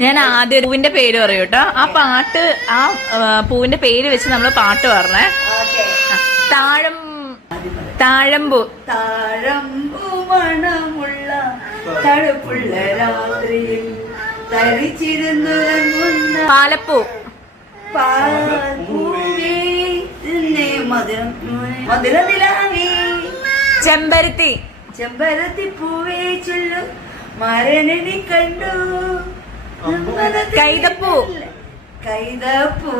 ഞാൻ ആദ്യം പൂവിന്റെ പേര് പറയൂ കേട്ടോ. ആ പാട്ട്, ആ പൂവിന്റെ പേര് വെച്ച് നമ്മള് പാട്ട് പറഞ്ഞേ. താഴമ്പൂ. താഴമ്പൂ മണമുള്ള തണുപ്പുള്ള രാത്രിയിൽ തരിച്ചിരുന്നുറങ്ങുന്ന പാലപ്പൂ. മധുരനിലാവേ. ചെമ്പരത്തി. ചെമ്പരത്തി പൂവേ ചൊല്ലു മരണി കണ്ടു. കൈതപ്പൂ. കൈതപ്പൂ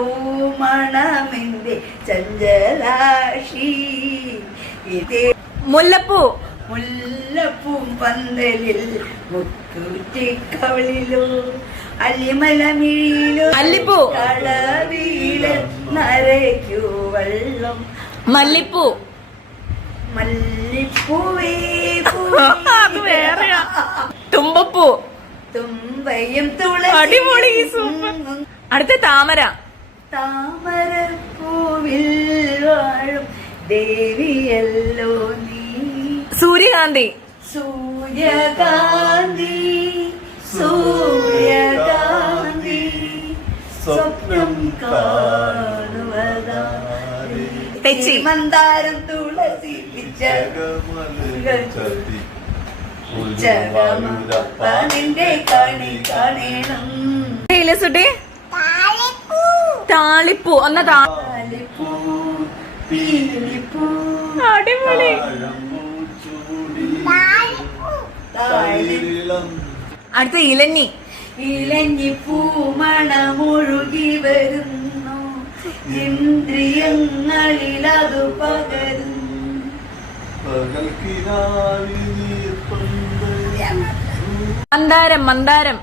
മണമെന്റെ ചഞ്ചലാക്ഷി. മുല്ലപ്പൂ. മുല്ലപ്പൂ പന്തലിൽ മുത്തൂറ്റിക്കവളിലോ അല്ലിമലമിഴിയിലോ അല്ലിപ്പൂ. കളവിയില് നരയ്ക്കു വെള്ളം. മല്ലിപ്പൂ. മല്ലിപ്പൂവേ അത് വേറെയാ. തുമ്പപ്പൂ. തുമ്പയും അടിപൊളി, തുളസി. സൂപ്പർ. അടുത്ത താമര. താമരപ്പൂവിൽ വാഴും ദേവിയല്ലോ നീ. സൂര്യകാന്തി. സൂര്യകാന്തി സൂര്യകാന്തി സ്വപ്നം കാണുവതാരി. തെച്ചി. മന്ദാരം തുളസി നിന്റെ കണി കാണണം. സുട്ടി. താളിപ്പൂ. ഒന്ന് താളിപ്പൂ പീലിപ്പൂ. അടിപൊളി. അടുത്ത ഇലഞ്ഞി. ഇലഞ്ഞി പൂമണമൊഴുകി വരുന്നു ഇന്ദ്രിയങ്ങളിൽ അത് പകരുന്നു. മന്ദാരം.